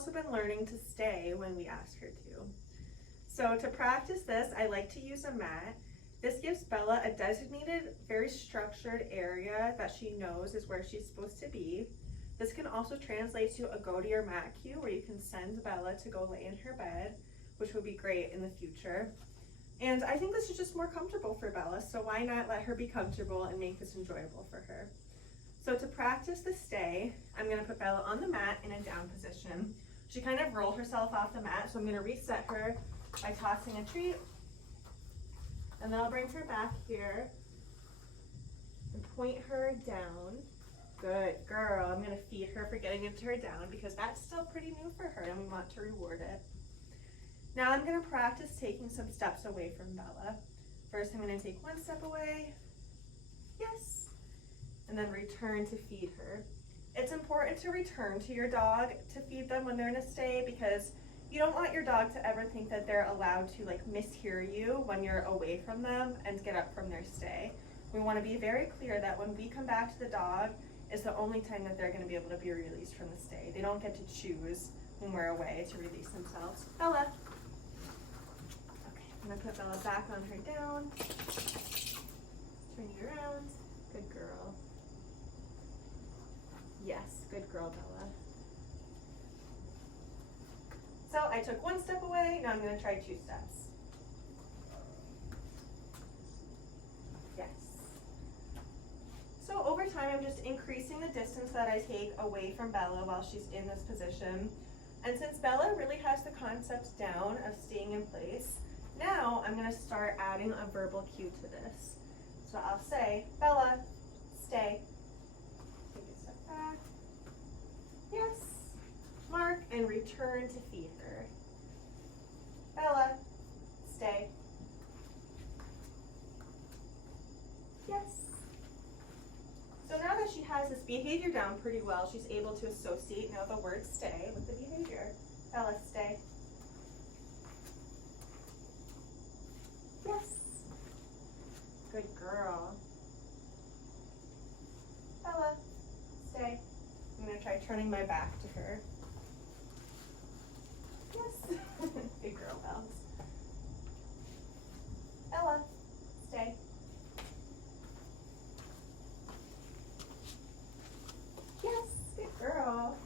also been learning to stay when we ask her to. So to practice this, I like to use a mat. This gives Bella a designated, very structured area that she knows is where she's supposed to be. This can also translate to a go to your mat cue where you can send Bella to go lay in her bed, which would be great in the future. And I think this is just more comfortable for Bella, so why not let her be comfortable and make this enjoyable for her? So to practice the stay, I'm gonna put Bella on the mat in a down position. She kind of rolled herself off the mat, so I'm gonna reset her by tossing a treat. And then I'll bring her back here and point her down. Good girl. I'm gonna feed her for getting into her down because that's still pretty new for her and we want to reward it. Now I'm gonna practice taking some steps away from Bella. First, I'm gonna take one step away. Yes. And then return to feed her. It's important to return to your dog to feed them when they're in a stay because you don't want your dog to ever think that they're allowed to mishear you when you're away from them and get up from their stay. We want to be very clear that when we come back to the dog is the only time that they're going to be able to be released from the stay. They don't get to choose when we're away to release themselves. Bella. Okay, I'm going to put Bella back on her down. Turn you around. Good girl. Yes, good girl, Bella. So I took one step away, now I'm going to try 2 steps. Yes. So over time, I'm just increasing the distance that I take away from Bella while she's in this position. And since Bella really has the concept down of staying in place, now I'm going to start adding a verbal cue to this. So I'll say, Bella, stay. Take a step back. Yes. Mark and return to feed her. Bella, stay. Yes. So now that she has this behavior down pretty well, she's able to associate now the word stay with the behavior. Bella, stay. Yes. Good girl. Bella, stay. I'm going to try turning my back to her. Yes. Good girl, Bells. Bella, stay. Yes, good girl.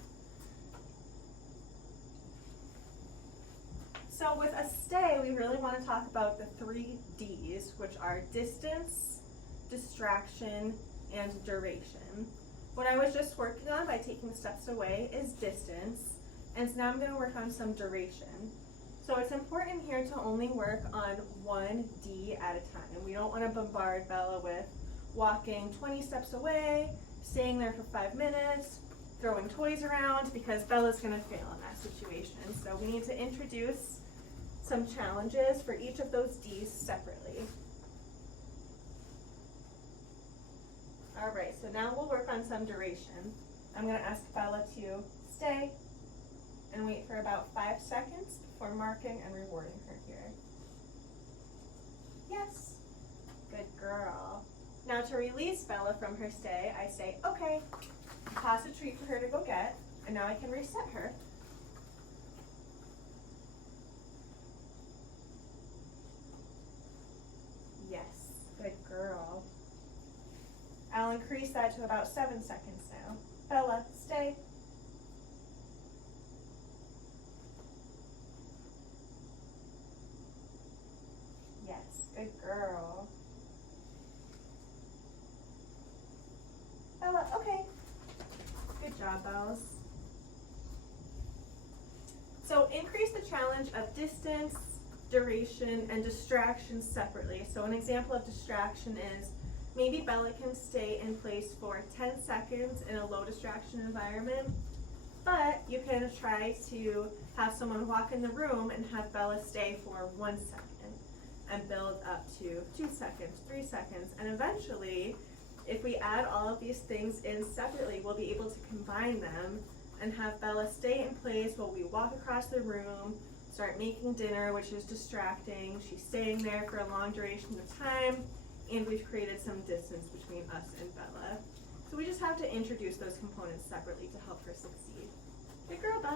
So with a stay, we really want to talk about the 3 Ds, which are distance, distraction, and duration. What I was just working on by taking steps away is distance. And so now I'm going to work on some duration. So it's important here to only work on 1 D at a time. We don't want to bombard Bella with walking 20 steps away, staying there for 5 minutes, throwing toys around, because Bella's going to fail in that situation. So we need to introduce some challenges for each of those Ds separately. All right, so now we'll work on some duration. I'm going to ask Bella to stay and wait for about 5 seconds before marking and rewarding her here. Yes, good girl. Now to release Bella from her stay, I say, okay, toss a treat for her to go get, and now I can reset her. Yes, good girl. I'll increase that to about 7 seconds now. Bella, stay. Yes, good girl. Bella, okay. Good job, Bells. So increase the challenge of distance, duration, and distraction separately. So an example of distraction is maybe Bella can stay in place for 10 seconds in a low distraction environment, but you can try to have someone walk in the room and have Bella stay for 1 second and build up to 2 seconds, 3 seconds, and eventually, if we add all of these things in separately, we'll be able to combine them and have Bella stay in place while we walk across the room, start making dinner, which is distracting. She's staying there for a long duration of time, and we've created some distance between us and Bella. So we just have to introduce those components separately to help her succeed. Good girl, Bella.